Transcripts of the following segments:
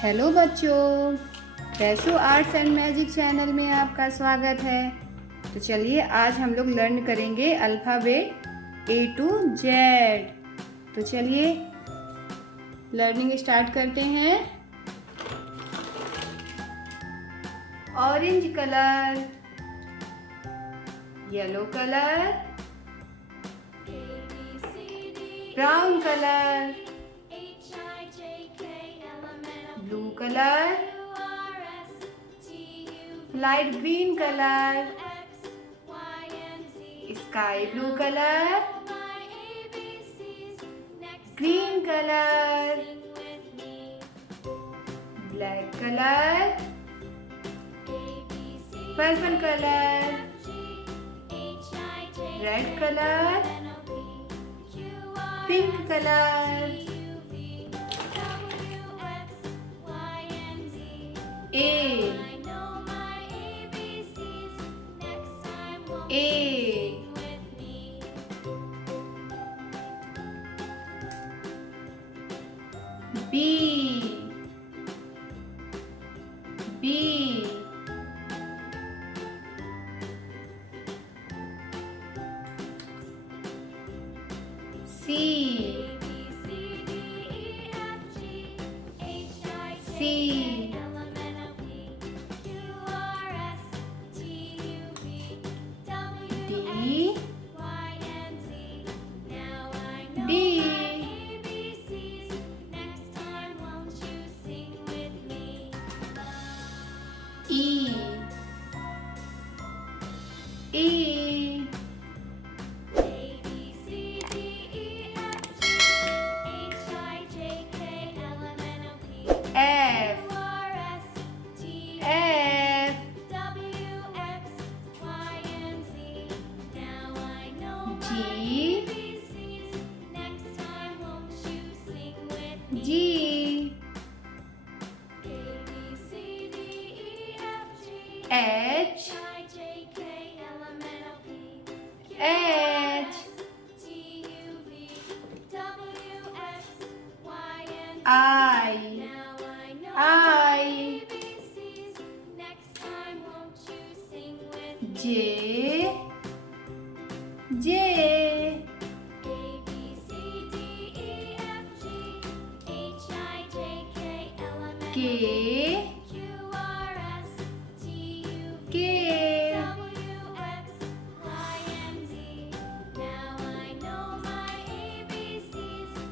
हेलो बच्चों, Vaishu arts and magic channel में आपका स्वागत है। तो चलिए आज हम लोग लर्न करेंगे अल्फ़ाबेट A to Z। तो चलिए लर्निंग स्टार्ट करते हैं। Orange colour, yellow colour, brown colour, blue colour, light green colour, sky blue colour, green colour, black colour, purple colour, red colour, pink colour, A B B C C D E E F F G G H H I J J K K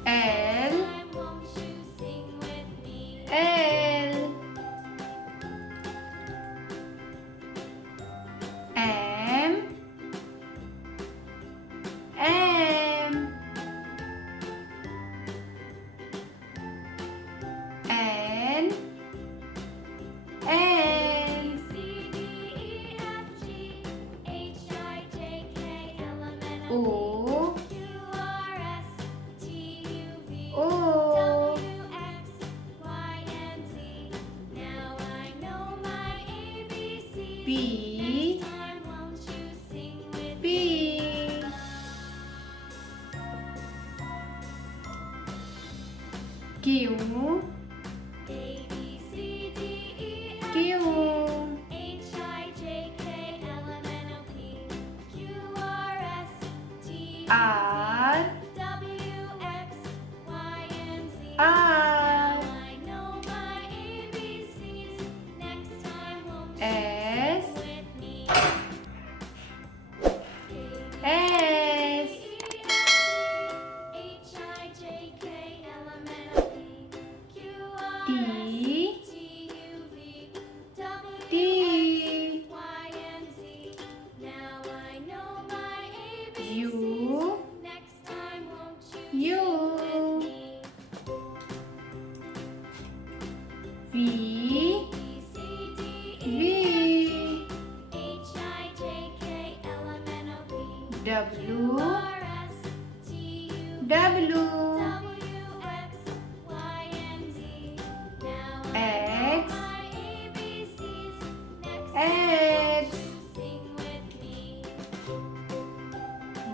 L L M M N N O O P P Q Q R R S S T T U U V V W W X X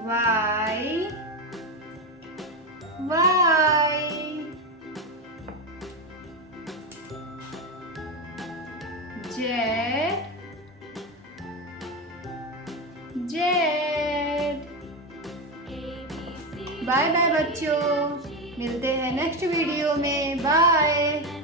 Y Y Z Z. Bye bye बच्चों, मिलते हैं next video में। बाय।